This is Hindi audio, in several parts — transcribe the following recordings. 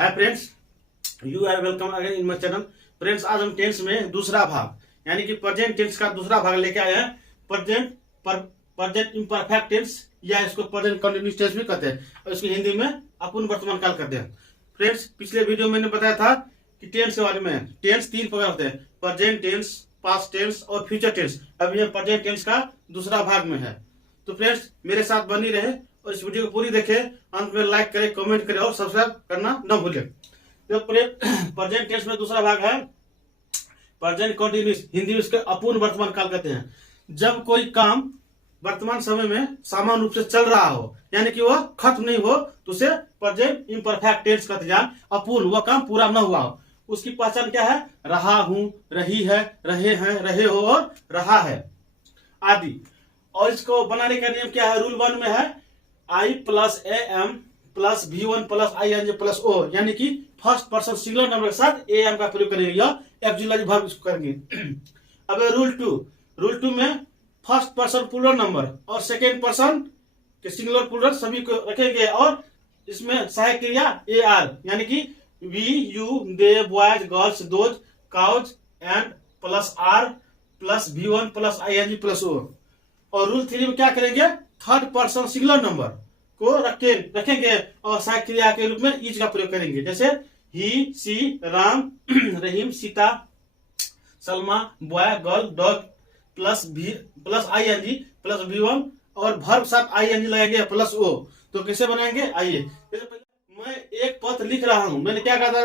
Hi friends, you are welcome again in my channel. Friends, आज हम टेंस में दूसरा भाग यानी कि प्रेजेंट टेंस का दूसरा भाग लेके आए हैं। प्रेजेंट इम्परफेक्ट टेंस या इसको प्रेजेंट कंटिन्यूअस टेंस भी कहते हैं और इसको हिंदी में अपूर्ण वर्तमान काल कहते हैं। फ्रेंड्स, पिछले वीडियो में मैंने बताया था कि टेंस के बारे में। टेंस तीन प्रकार होते हैं, प्रेजेंट टेंस, पास्ट टेंस और फ्यूचर टेंस। अभी हम प्रेजेंट टेंस का दूसरा भाग में है। तो फ्रेंड्स, मेरे साथ बनी रहे और इस वीडियो को पूरी देखें, अंत में लाइक करें, कमेंट करें और सब्सक्राइब करना न भूलें। तो प्रेजेंट टेंस में दूसरा भाग है प्रेजेंट कंटिन्यूअस, हिंदी में इसके अपूर्ण वर्तमान काल कहते हैं। जब कोई काम वर्तमान समय में सामान्य रूप से चल रहा हो यानी कि वह खत्म नहीं हो तो उसे प्रेजेंट इम्परफेक्ट टेंस कहते हैं। अपूर्ण, वह काम पूरा न हुआ हो। उसकी पहचान क्या है? रहा हूं, रही है, रहे हैं, रहे हो और रहा है आदि। और इसको बनाने का नियम क्या है? रूल 1 में है I plus A M plus V1 plus ING plus O, यानी कि फर्स्ट पर्सन सिंगुलर नंबर के साथ AM का प्रयोग करेंगे या ऑक्सिलरी वर्ब इसको करेंगे। अब रूल 2 में फर्स्ट पर्सन प्लूरल नंबर और सेकेंड पर्सन के सिंगुलर प्लूरल सभी को रखेंगे और इसमें सहायक क्रिया AR यानी कि we, you, they, boys, girls, those, cows and plus R plus V1 plus ING plus O। और रूल 3 में क्या करेंगे? थर्ड पर्सन सिंगुलर नंबर को रखेंगे और सहायक क्रिया के रूप में इज का प्रयोग करेंगे। जैसे he, she, Ram, Rahim, Sita, Salma, boy, girl, dog plus ING plus V1 और वर्ब साथ ING लगाएंगे प्लस O। तो कैसे बनाएंगे? आइए। मैं एक पत्र लिख रहा हूँ। मैंने क्या कहा था?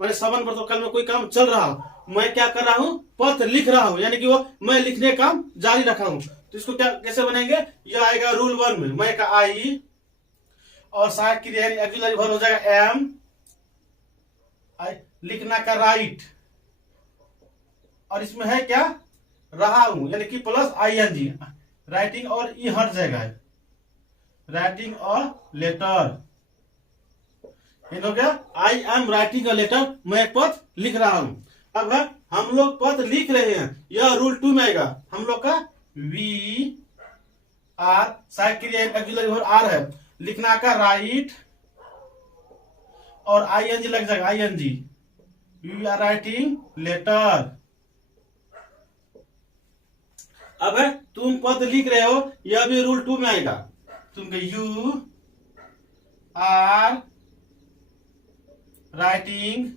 मैंने सवन पर तो कल में कोई काम चल रहा हूँ, मैं क्या कर रहा हूँ? पत्र लिख रहा हूँ, यानी कि वो मैं लिखने का काम जारी रखा हूँ। तो इसको क्या कैसे बनाएंगे? यह आएगा रूल 1 में, मैं का आई और सहायक क्रिया ऑक्सिलरी वर्ब हो जाएगा एम, लिखना का राइट और इसमें है क्या? रहा हूं यानी कि प्लस ING, राइटिंग और ई हट जाएगा, राइटिंग और लेटर। हो गया I am writing a letter, मैं एक पत्र लिख रहा हूं। अब है हम लोग पत्र लिख रहे हैं, यह रूल 2 में आएगा। हम लोग का वी आर, सहायक क्रिया ऑक्सिलरी वर्ब आर है, लिखना का राइट और ING लग जाएगा ING, you are writing letter. अब है तुम पत्र लिख रहे हो, यह भी रूल 2 में आएगा। तुम यू आर राइटिंग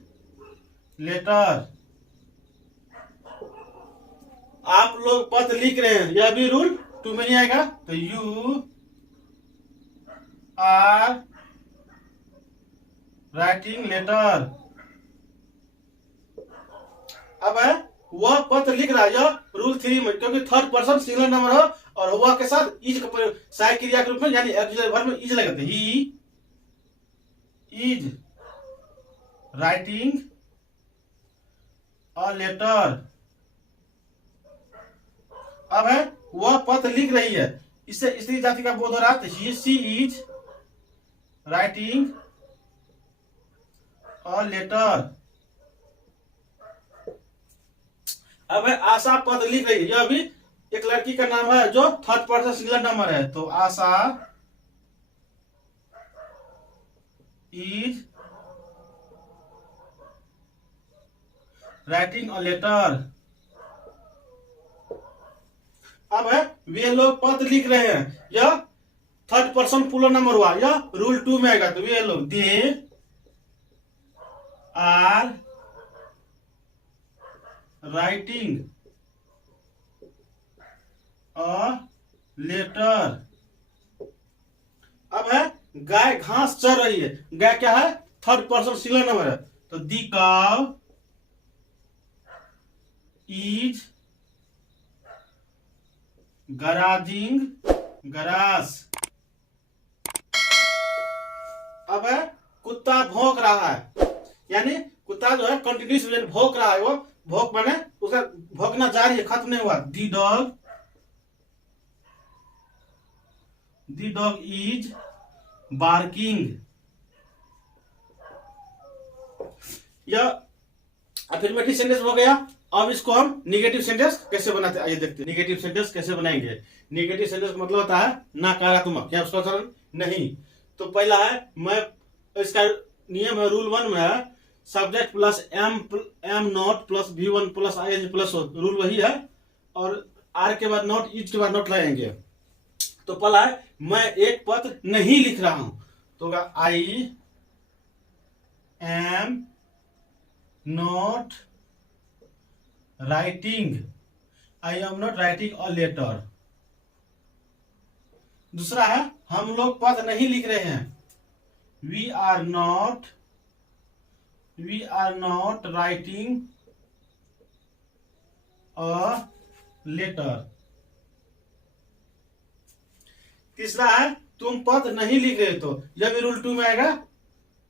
लेटर, आप लोग पत्र लिख रहे हैं, यह भी रूल 2 में नहीं आएगा। तो यू आर राइटिंग लेटर। अब है वह पत्र लिख रहा है, यह रूल 3 में, क्योंकि थर्ड पर्सन सिंगुलर नंबर हो और वह के साथ इज का प्रयोग सहायक क्रिया के रूप में यानी ऑक्सिलरी वर्ब में इज लगाते हैं। He is writing a letter. अब है वह पत्र लिख रही है, इससे स्त्री जाति का बोध हो रहा है। ही, सी इज राइटिंग अ लेटर। अब है आशा पत्र लिख रही है, यह भी एक लड़की का नाम है जो थर्ड पर्सन सिंगुलर नंबर है। तो आशा इज राइटिंग अ लेटर। अब है वे लोग पत्र लिख रहे हैं, यह थर्ड पर्सन प्लूरल नंबर हुआ, यह रूल 2 में आएगा। तो वे लोग they are writing a letter. अब है गाय घास चर रही है, गाय क्या है? थर्ड पर्सन सिंगुलर नंबर है। तो दी काउ इज गराजिंग ग्रास। अब है कुत्ता भौंक रहा है, यानी कुत्ता जो है कंटिन्यूअस भौंक रहा है, वो भौंक माने उसका भौंकना जारी है, खत्म नहीं हुआ। दी डॉग इज बार्किंग। यह अफर्मेटिव सेंटेंस हो गया। अब इसको हम नेगेटिव सेंटेंस कैसे बनाते हैं, आइए देखते हैं नेगेटिव सेंटेंस कैसे बनाएंगे। नेगेटिव सेंटेंस का मतलब होता है नकारात्मक या उसका नहीं। तो पहला है मैं, इसका नियम है, रूल 1 में है subject plus am not plus V1 plus ING plus rule वही है, और आर के बाद नॉट, इज के बाद नॉट लगाएंगे। तो पहला है मैं एक पत्र नहीं लिख रहा हूं, तो I am not writing, I am not writing a letter. दूसरा है हम लोग पत्र नहीं लिख रहे हैं, we are not writing a letter. तीसरा है तुम पत्र नहीं लिख रहे, तो जब भी रूल 2 में आएगा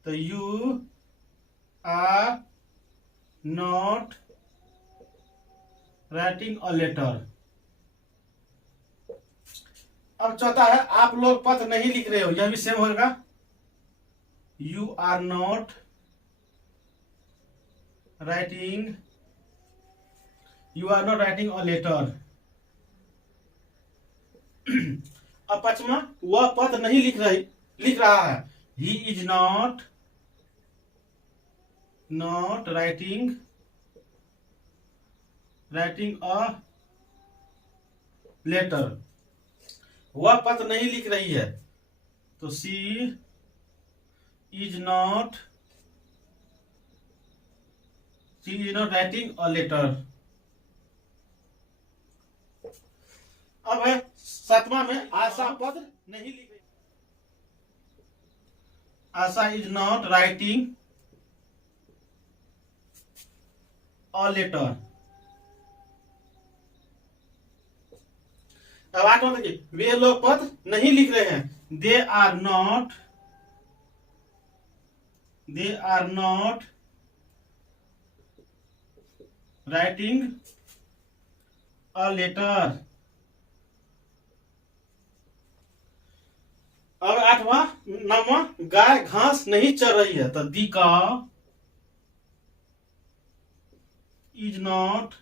तो you are not writing a letter. अब चौथा है आप लोग पत्र नहीं लिख रहे हो, यह भी सेम होगा, you are not writing a letter. अब पांचवा वह पत्र नहीं लिख रहा है, he is not writing a letter. वह पत्र नहीं लिख रही है, तो she is not writing a letter. अब है सातवां में आशा पत्र नहीं लिख रही, Asha is not writing a letter. अब आठवां देखिए, वे लोग पत्र नहीं लिख रहे हैं, they are not writing a letter. अब आठवां नौवां गाय घास नहीं चर रही है, तो दी काउ इज नॉट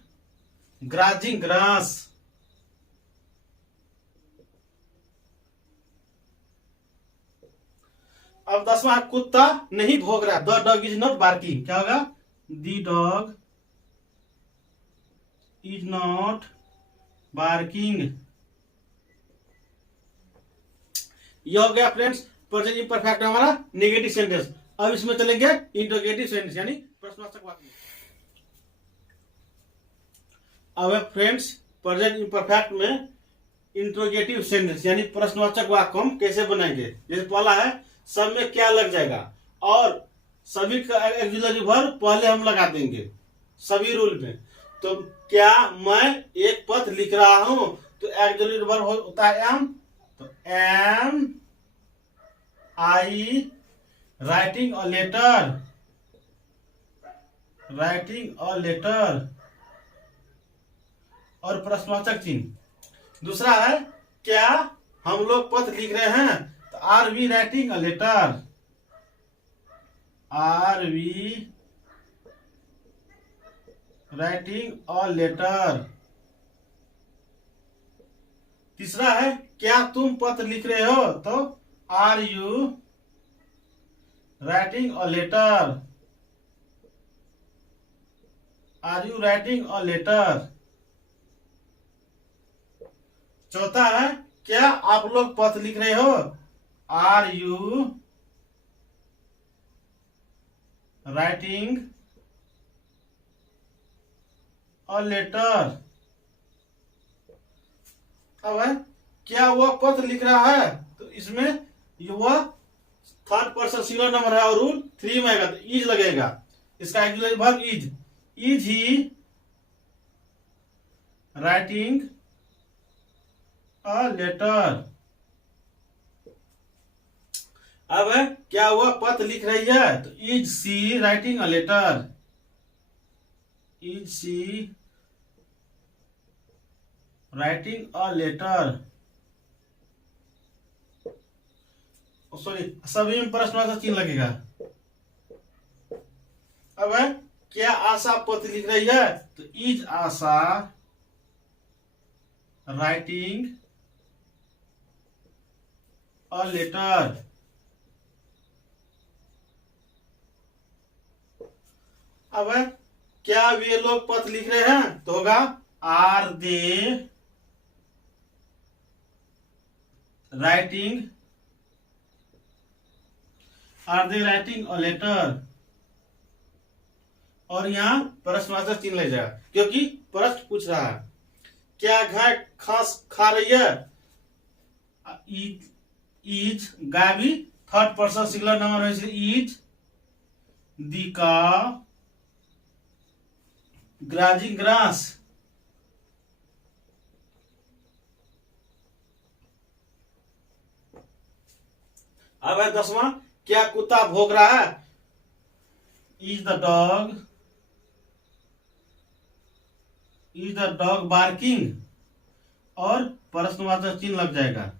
ग्राजिंग ग्रास। अब 10वां कुत्ता नहीं भौंक रहा, the dog is not barking, क्या होगा, दी डॉग इज नॉट बार्किंग। यह हो गया फ्रेंड्स प्रेजेंट इंपरफेक्ट हमारा नेगेटिव सेंटेंस। अब इसमें चलेंगे इंट्रोगेटिव सेंटेंस यानी प्रश्नवाचक वाक्य। अब फ्रेंड्स प्रेजेंट इंपरफेक्ट में इंट्रोगेटिव सेंटेंस यानी प्रश्नवाचक वाक्य हम कैसे बनाएंगे। जैसे पहला है सब में क्या लग जाएगा, और सभी का एक्सिलरी वर्ब पहले हम लगा देंगे सभी रूल में। तो क्या मैं एक पत्र लिख रहा हूं, तो एक्सिलरी वर्ब होता है एम, तो am I writing a letter, और प्रश्नवाचक चिन्ह। दूसरा है क्या हम लोग पत्र लिख रहे हैं, तो are we writing a letter, are we writing a letter. तीसरा है क्या तुम पत्र लिख रहे हो, तो are you writing a letter, are you writing a letter. चौथा है क्या आप लोग पत्र लिख रहे हो, are you writing a letter. अब है क्या वह पत्र लिख रहा है, तो इसमें वह थर्ड पर्सन सिंगुलर नंबर है और रूल 3 में आएगा, तो इज लगेगा। इसका auxiliary verb is he writing a letter. अब है क्या वह पत्र लिख रही है, तो is she writing a letter, is she writing a letter. Sorry सभी में प्रश्नवाचक चिन्ह लगेगा। अब है क्या आशा पत्र लिख रही है, तो is Asha writing a letter. अब क्या वे लोग पत्र लिख रहे हैं, तो होगा are they writing a letter, और यहाँ प्रश्नवाचक चिन्ह लग जाएगा क्योंकि प्रश्न पूछ रहा है। क्या गाय घास खा रही है, इज गाय भी थर्ड पर्सन सिंगुलर नंबर है, इज दी का ग्राजिंग ग्रास, अब है 10वां, क्या कुत्ता भौंक रहा है, इज द डॉग बार्किंग, और प्रश्नवाचक चिन्ह लग जाएगा।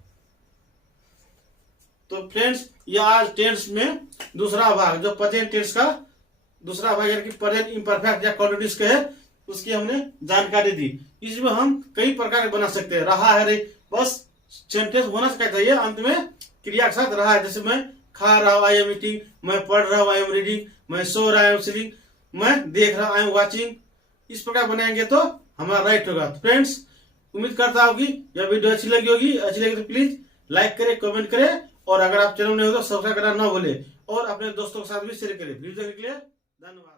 तो फ्रेंड्स ये आज टेंस में दूसरा भाग, जो प्रेजेंट टेंस का दूसरा भाग यानी कि प्रेजेंट इम्परफेक्ट या कंटीन्यूअस के है, उसकी हमने जानकारी दी। इसमें हम कई प्रकार के बना सकते हैं। रहा है रे, बस सेंटेंस होना चाहिए अंत में क्रिया के साथ रहा है। जैसे मैं खा रहा हूँ, आई एम ईटिंग, मैं पढ़ रहा हूँ, आई एम रीडिंग, मैं सो रहा हूँ, स्लीपिंग, मैं देख रहा हूँ, आई एम वॉचिंग। इस प्रकार बनाएंगे तो हमारा राइट होगा। तो फ्रेंड्स उम्मीद करता हूँ कि यह वीडियो अच्छी लगी होगी। अच्छी लगी तो प्लीज लाइक करें, कमेंट करें, और अगर आप चैनल में हो तो सब्सक्राइब करना ना भूले, और अपने दोस्तों के साथ भी शेयर करें। वीडियो देखने के लिए धन्यवाद।